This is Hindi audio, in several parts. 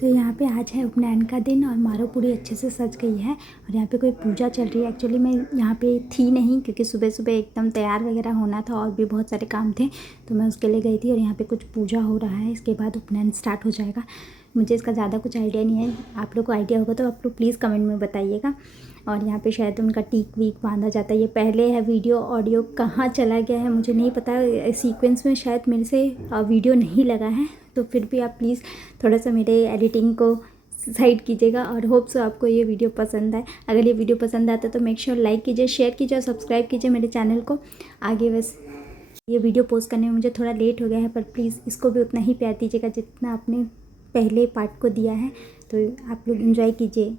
तो यहाँ पे आज है उपनयन का दिन और मारो पूरी अच्छे से सज गई है और यहाँ पे कोई पूजा चल रही है। एक्चुअली मैं यहाँ पे थी नहीं क्योंकि सुबह सुबह एकदम तैयार वगैरह होना था और भी बहुत सारे काम थे, तो मैं उसके लिए गई थी। और यहाँ पे कुछ पूजा हो रहा है, इसके बाद उपनयन स्टार्ट हो जाएगा। मुझे इसका ज़्यादा कुछ आइडिया नहीं है, आप लोग को आइडिया होगा तो आप लोग प्लीज़ कमेंट में बताइएगा। और यहाँ पे शायद उनका टीक वीक बांधा जाता है। ये पहले है वीडियो, ऑडियो कहाँ चला गया है मुझे नहीं पता। सीक्वेंस में शायद मेरे से वीडियो नहीं लगा है, तो फिर भी आप प्लीज़ थोड़ा सा मेरे एडिटिंग को साइड कीजिएगा। और होप सो आपको ये वीडियो पसंद आए। अगर ये वीडियो पसंद आता है तो मेक श्योर लाइक कीजिए, शेयर कीजिए और सब्सक्राइब कीजिए मेरे चैनल को। आगे बस ये वीडियो पोस्ट करने में मुझे थोड़ा लेट हो गया है, पर प्लीज़ इसको भी उतना ही प्यार दीजिएगा जितना आपने पहले पार्ट को दिया है। तो आप लोग एंजॉय कीजिए।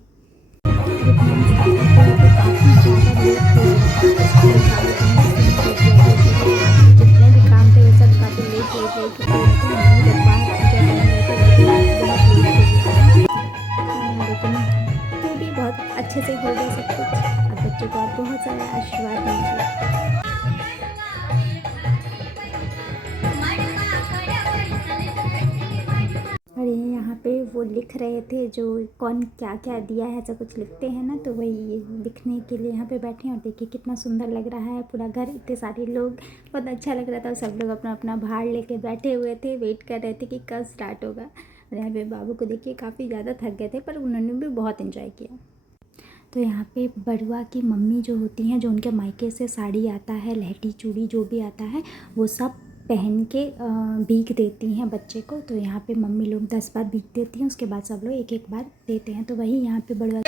जितने भी काम थे वो सब काफ़ी लेट हो गए, जब बाहर पूजा करने गए थे बहुत लेट हो गया, लेकिन फिर भी बहुत अच्छे से हो गया सब कुछ। अब बच्चों को आप बहुत सारा आशीर्वाद दीजिए। और यहाँ पे वो लिख रहे थे जो कौन क्या क्या दिया है, ऐसा कुछ लिखते हैं ना, तो वही लिखने के लिए यहाँ पे बैठे हैं। और देखिए कितना सुंदर लग रहा है पूरा घर, इतने सारे लोग, बहुत अच्छा लग रहा था। सब लोग अपना अपना भार लेके बैठे हुए थे, वेट कर रहे थे कि कब स्टार्ट होगा। और यहाँ पे बाबू को देखिए काफ़ी ज़्यादा थक गए थे, पर उन्होंने भी बहुत इन्जॉय किया। तो यहाँ पे बरुआ की मम्मी जो होती हैं, जो उनके मायके से साड़ी आता है, लहठी चूड़ी जो भी आता है, वो सब पहन के भीख देती हैं बच्चे को। तो यहाँ पे मम्मी लोग 10 बार भीख देती हैं, उसके बाद सब लोग एक एक बार देते हैं। तो वही यहाँ पे बरुआ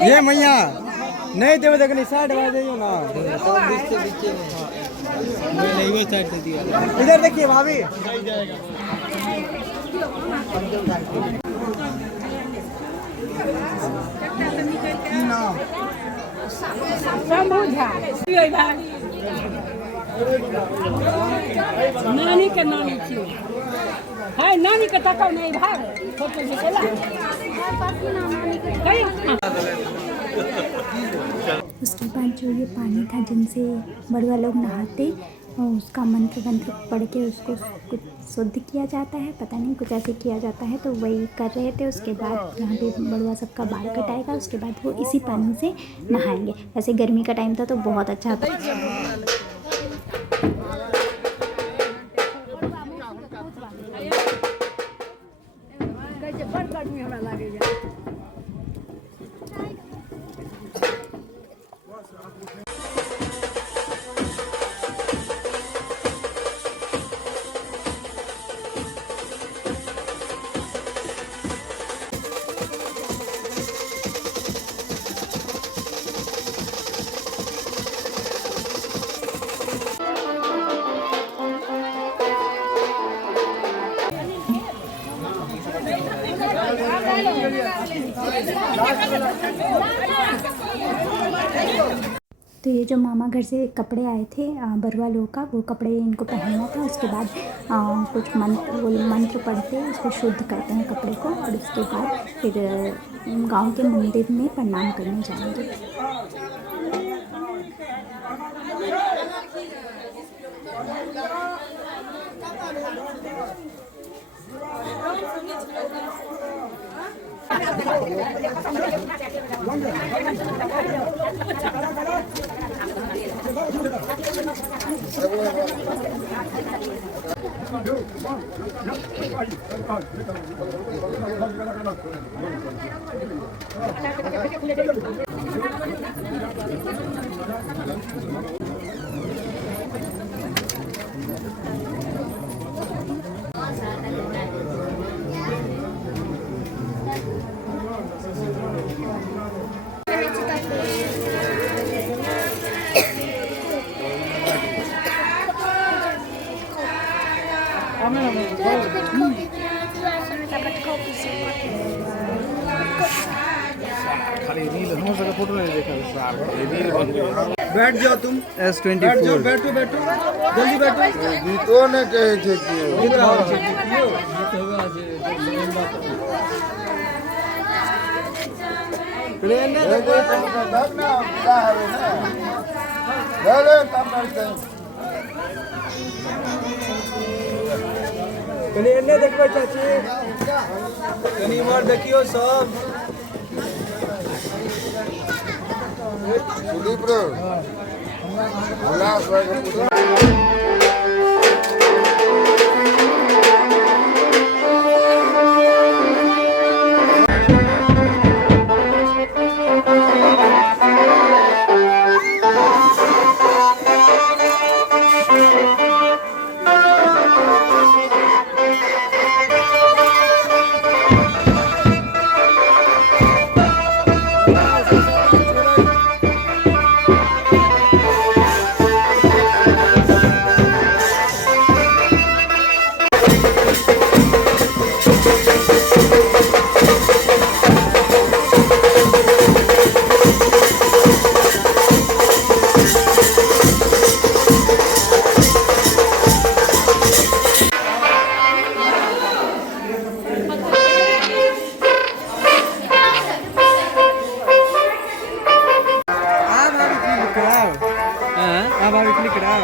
ये मैया नहीं देवे देखनी साइड में जाइयो ना, इधर देखिए भाभी। नानी के नानी थी है, नानी के तक नहीं भाग फोटो निकला। उसके बाद जो ये पानी था जिनसे बड़ुआ लोग नहाते, और उसका मंत्र पढ़ के उसको कुछ शुद्ध किया जाता है, पता नहीं कुछ ऐसे किया जाता है। तो वही कर रहे थे। उसके बाद यहाँ पे बड़ुआ सबका बाल कटाएगा, उसके बाद वो इसी पानी से नहाएंगे। वैसे गर्मी का टाइम था तो बहुत अच्छा था। तो ये जो मामा घर से कपड़े आए थे बरुआ लोग का, वो कपड़े इनको पहनना था। उसके बाद कुछ मंत्र पढ़ के उसको शुद्ध करते हैं कपड़े को, और उसके बाद फिर गांव के मंदिर में प्रणाम करने जाएंगे। फोटो नहीं देखा बैठ जाओ तुम S24 बैठो बैठो जल्दी बैठो गीतो ने कहे छे कि ट्रेन ने देखो ना क्या है ना ले तब करते ट्रेन ने देखो चाची कनी बार देखियो सब सुदीप रे उल्लास भाई को पूछो अब आगे क्लिक कराओ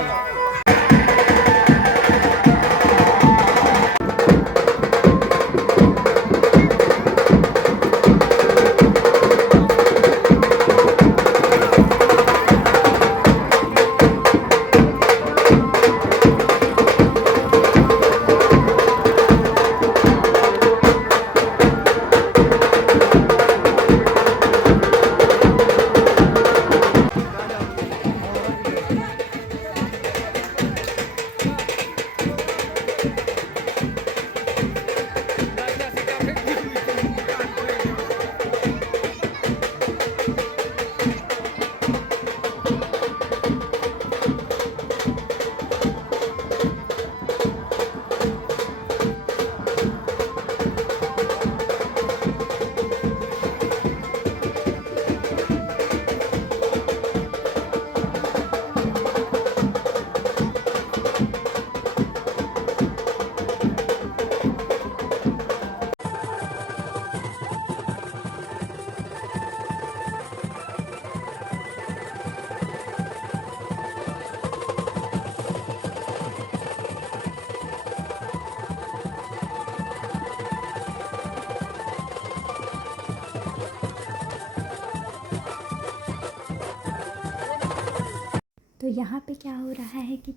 तो यहाँ पे क्या हो रहा है कि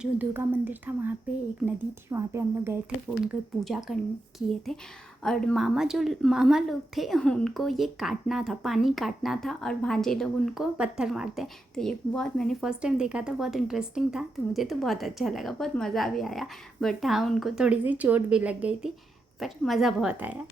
जो दुर्गा मंदिर था वहाँ पे एक नदी थी, वहाँ पे हम लोग गए थे, वो उनको पूजा किए थे। और मामा लोग थे उनको ये काटना था, पानी काटना था, और भांजे लोग उनको पत्थर मारते हैं। तो ये बहुत मैंने फ़र्स्ट टाइम देखा था, बहुत इंटरेस्टिंग था, तो मुझे तो बहुत अच्छा लगा, बहुत मज़ा भी आया। बट हाँ, उनको थोड़ी सी चोट भी लग गई थी, पर मज़ा बहुत आया।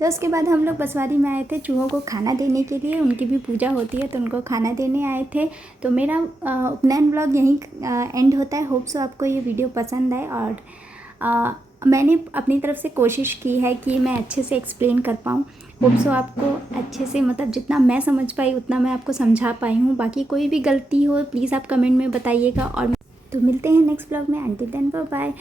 तो उसके बाद हम लोग बसवारी में आए थे चूहों को खाना देने के लिए। उनकी भी पूजा होती है तो उनको खाना देने आए थे। तो मेरा उपनयन व्लॉग यहीं एंड होता है। होप सो आपको ये वीडियो पसंद आए और मैंने अपनी तरफ से कोशिश की है कि मैं अच्छे से एक्सप्लेन कर पाऊँ। होप सो आपको अच्छे से मतलब जितना मैं समझ पाई उतना मैं आपको समझा पाई हूँ। बाकी कोई भी गलती हो प्लीज़ आप कमेंट में बताइएगा। और तो मिलते हैं नेक्स्ट व्लॉग में। Until then bye bye.